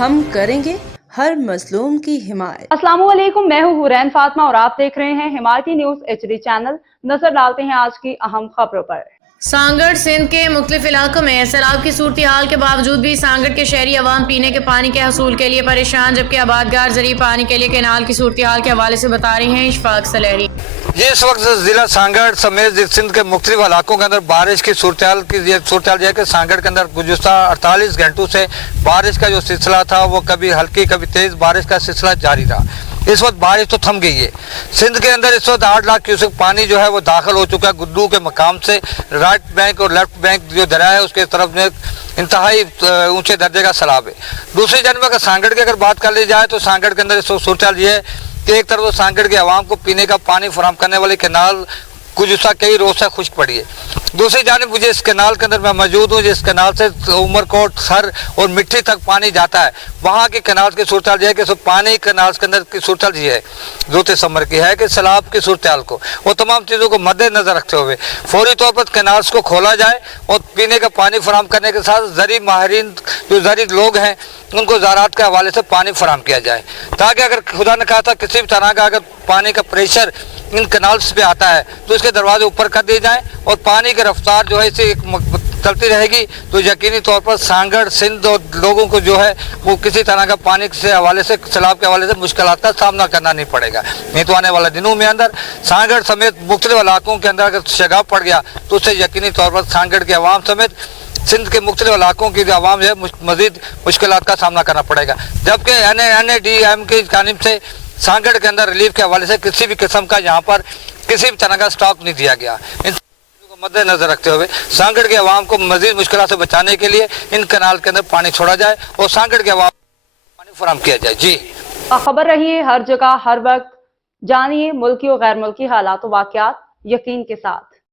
हम करेंगे हर मजलूम की हिमायत। अस्सलाम वालेकुम, मैं हूँ हुरैन फातिमा और आप देख रहे हैं हिमायती न्यूज HD चैनल। नजर डालते हैं आज की अहम खबरों पर। सांगड़ सिंध के मुख्तलिफ इलाकों में सैलाब की सूरत हाल के बावजूद भी सांगड़ के शहरी अवाम पीने के पानी के हसूल के लिए परेशान, जबकि आबादगार जरिए पानी के लिए कैनाल की सूरत हाल के हवाले से बता रही हैं इशफाक सलहरी। ये इस वक्त जिला सांगड़ समेत सिंध के मुख्तलिफ इलाकों के अंदर बारिश की सूरत हाल है कि सांगड़ के अंदर गुज़िश्ता 48 घंटों से बारिश का जो सिलसिला था वो कभी हल्की कभी तेज़ बारिश का सिलसिला जारी रहा। इस वक्त बारिश तो थम गई है। सिंध के अंदर इस वक्त 8 लाख क्यूसेक पानी जो है वो दाखिल हो चुका है गुड्डू के मकाम से। राइट बैंक और लेफ्ट बैंक जो दरिया है उसके तरफ में इंतहाई ऊंचे दर्जे का सैलाब है। दूसरी जानब अगर सांगड़ की अगर बात कर ली जाए तो सांगड़ के अंदर इस वक्त सूरत ये है कि एक तरफ तो सांगड़ के अवाम को पीने का पानी फराहम करने वाली कैनाल गुज़िश्ता कई रोज से खुश्क पड़ी है। दूसरी जानिब मुझे इस कैनाल के अंदर मैं मौजूद हूँ जिस कैनाल से उमरकोट, सर और मिट्टी तक पानी जाता है। वहाँ के कैनाल की सूरत हाल ये है कि पानी कैनाल के अंदर की सूरत हाल ये है ज़रूरत समर की है कि सैलाब की सूरत हाल को वो तमाम चीज़ों को मद्देनजर रखते हुए फौरी तौर पर कैनाल्स को खोला जाए और पीने का पानी फराहम करने के साथ ज़री माहिरीन जो ज़री लोग हैं उनको ज़राअत के हवाले से पानी फराहम किया जाए, ताकि अगर खुदा ने कहा था किसी भी तरह का अगर पानी का प्रेशर इन कैनाल्स पे आता है तो इसके दरवाजे ऊपर कर दिए जाएं और पानी की रफ्तार जो है इसे चलती रहेगी तो यकीनी तौर पर सांगड़ सिंध और लोगों को जो है वो किसी तरह का पानी से हवाले से सैलाब के हवाले से मुश्किलात का सामना करना नहीं पड़ेगा। नहीं तो आने वाले दिनों में अंदर सांगड़ समेत मुख्तलिफ इलाकों के अंदर अगर शगाब पड़ गया तो उससे यकीनी तौर पर सांगड़ के अवाम समेत सिंध के मुख्तलिफ इलाकों की जो आवाम है मज़ीद मुश्किलात का सामना करना पड़ेगा। जबकि NADM की जानिब से सांगड़ के अंदर रिलीफ के हवाले से किसी भी किस्म का यहाँ पर किसी भी तरह का स्टॉक नहीं दिया गया। इन को मद्देनजर रखते हुए सांगड़ के अवाम को मज़ीद मुश्किलात से बचाने के लिए इन कैनाल के अंदर पानी छोड़ा जाए और सांगड़ के अवाम को पानी फराहम किया जाए। जी खबर रहिए हर जगह हर वक्त, जानिए मुल्की और गैर मुल्की हालात व वाक़यात यकीन के साथ।